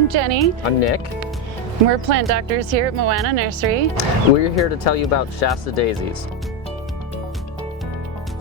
I'm Jenny. I'm Nick. We're plant doctors here at Moana Nursery. We're here to tell you about Shasta Daisies.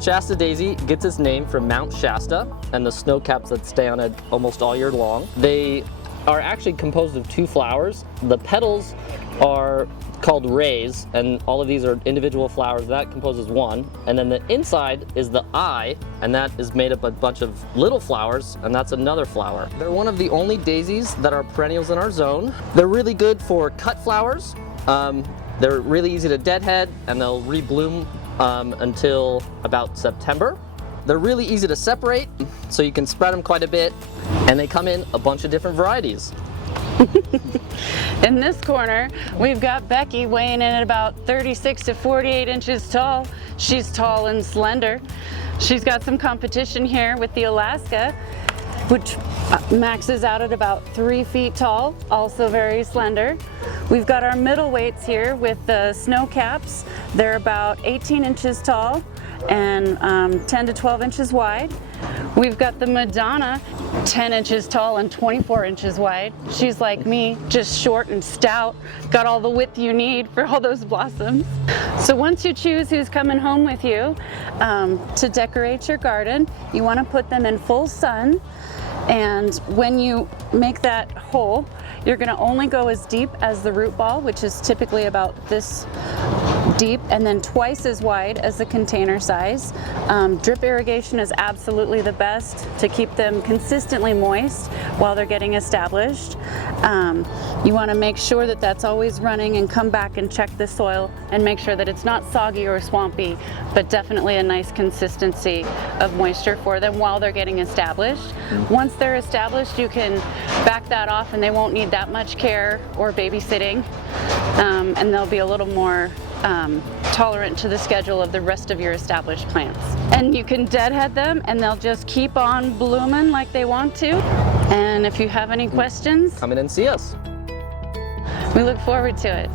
Shasta Daisy gets its name from Mount Shasta and the snow caps that stay on it almost all year long. They are actually composed of two flowers. The petals are called rays, and all of these are individual flowers. That composes one. And then the inside is the eye, and that is made up of a bunch of little flowers, and that's another flower. They're one of the only daisies that are perennials in our zone. They're really good for cut flowers. They're really easy to deadhead, and they'll rebloom until about September. They're really easy to separate, so you can spread them quite a bit, and they come in a bunch of different varieties. In this corner, we've got Becky weighing in at about 36 to 48 inches tall. She's tall and slender. She's got some competition here with the Alaska, which maxes out at about 3 feet tall, also very slender. We've got our middleweights here with the snow caps. They're about 18 inches tall and 10 to 12 inches wide. We've got the Madonna, 10 inches tall and 24 inches wide. She's like me, just short and stout, got all the width you need for all those blossoms. So once you choose who's coming home with you to decorate your garden, you want to put them in full sun. And when you make that hole, you're going to only go as deep as the root ball, which is typically about this deep, and then twice as wide as the container size. Drip irrigation is absolutely the best to keep them consistently moist while they're getting established. You want to make sure that that's always running, and come back and check the soil and make sure that it's not soggy or swampy, but definitely a nice consistency of moisture for them while they're getting established. Once they're established, you can back that off and they won't need that much care or babysitting, and they'll be a little more tolerant to the schedule of the rest of your established plants. And you can deadhead them and they'll just keep on blooming like they want to. And if you have any questions, Come in and see us. we look forward to it.